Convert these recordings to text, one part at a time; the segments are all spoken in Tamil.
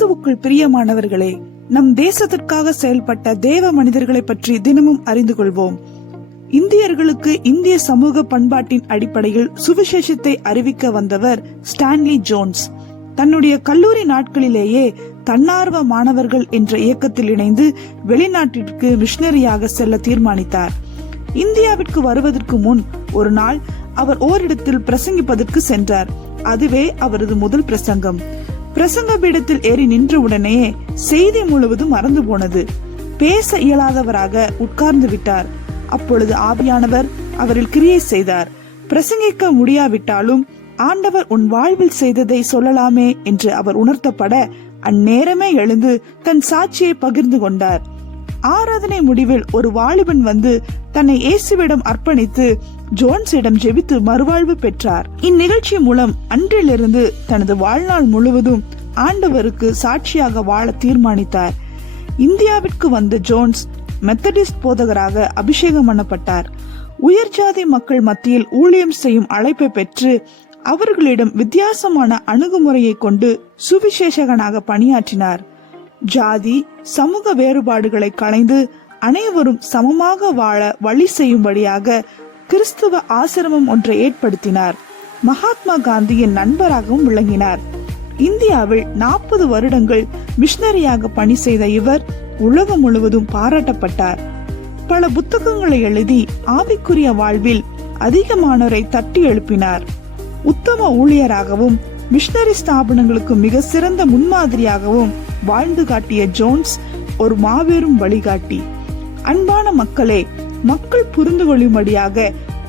கிறிஸ்துவுக்குள் பிரியமானவர்களே, நம் தேசத்திற்காக செயல்பட்ட தேவ மனிதர்களை பற்றி தினமும் அறிந்து கொள்வோம். இந்தியர்களுக்கு இந்திய சமூக பண்பாட்டின் அடிப்படையில் சுவிசேஷத்தை அறிவிக்க வந்தவர் ஸ்டான்லி ஜோன்ஸ். தன்னுடைய கல்லூரி நாட்களிலேயே தன்னார்வ மாணவர்கள் என்ற இயக்கத்தில் இணைந்து வெளிநாட்டிற்கு மிஷனரியாக செல்ல தீர்மானித்தார். இந்தியாவிற்கு வருவதற்கு முன் ஒரு நாள் அவர் ஓரிடத்தில் பிரசங்கிப்பதற்கு சென்றார். அதுவே அவரது முதல் பிரசங்கம். பிரசங்க பீடத்தில் ஏறி நின்றவுடனே செய்தி முழுவதும் மறந்து போனது. பேச இயலாதவராக உட்கார்ந்து விட்டார். அப்பொழுது ஆவியானவர் அவரில் கிரியை செய்தார். பிரசங்கிக்க முடியாவிட்டாலும் ஆண்டவர் உன் வாழ்வில் செய்ததை சொல்லலாமே என்று அவர் உணர்த்தப்பட அந்நேரமே எழுந்து தன் சாட்சியை பகிர்ந்து கொண்டார். ஆராதனை முடிவில் ஒரு வாலிபன் வந்து தன்னை இயேசுவிடம் அர்ப்பணித்து ஜோன்ஸிடம் ஜெபித்து மறுவாழ்வு பெற்றார். இந்நிகழ்ச்சி மூலம் அன்றிலிருந்து தனது வாழ்நாள் முழுவதும் ஆண்டவருக்கு சாட்சியாக வாழ தீர்மானித்தார். இந்தியாவிற்கு வந்த ஜோன்ஸ் மெத்தடிஸ்ட் போதகராக அபிஷேகம் பண்ணப்பட்டார். உயர்ஜாதி மக்கள் மத்தியில் ஊழியம் செய்யும் அழைப்பை பெற்று அவர்களிடம் வித்தியாசமான அணுகுமுறையை கொண்டு சுவிசேஷகனாக பணியாற்றினார். ஜாதி சமூக வேறுபாடுகளை களைந்து அனைவரும் சமமாக வாழ வழி செய்யும்படியாக கிறிஸ்துவ ஆசிரமம் ஒன்றை ஏற்படுத்தினார். மகாத்மா காந்தியின் நண்பராகவும் விளங்கினார். இந்தியாவில் 40 வருடங்கள் மிஷனரியாக பணி செய்த இவர் உலகம் முழுவதும் பாராட்டப்பட்டார். பல புத்தகங்களை எழுதி ஆவிக்குரிய வாழ்வில் அதிகமானோரை தட்டி எழுப்பினார். உத்தம ஊழியராகவும் மிஷனரி ஸ்தாபனங்களுக்கு மிக சிறந்த முன்மாதிரியாகவும் வாழ்ந்து காட்டிய ஜோன்ஸ் ஒரு மாபெரும் வழிகாட்டி. அன்பான மக்களே, மக்கள் புரிந்து கொள்ளும்படியாக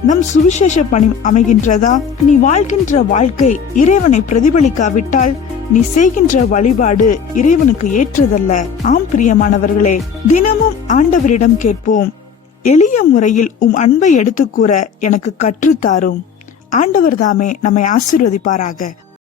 நம் சுவிசேஷ பணி அமைகின்றதா? நீ வாழ்கின்ற வாழ்க்கை இறைவனை பிரதிபலிக்காவிட்டால் நீ செய்கின்ற வழிபாடு இறைவனுக்கு ஏற்றதல்ல. ஆம் பிரியமானவர்களே, தினமும் ஆண்டவரிடம் கேட்போம், எளிய முறையில் உம் அன்பை எடுத்துக்கூற எனக்கு கற்றுத்தாரும். ஆண்டவர் தாமே நம்மை ஆசீர்வதிப்பாராக.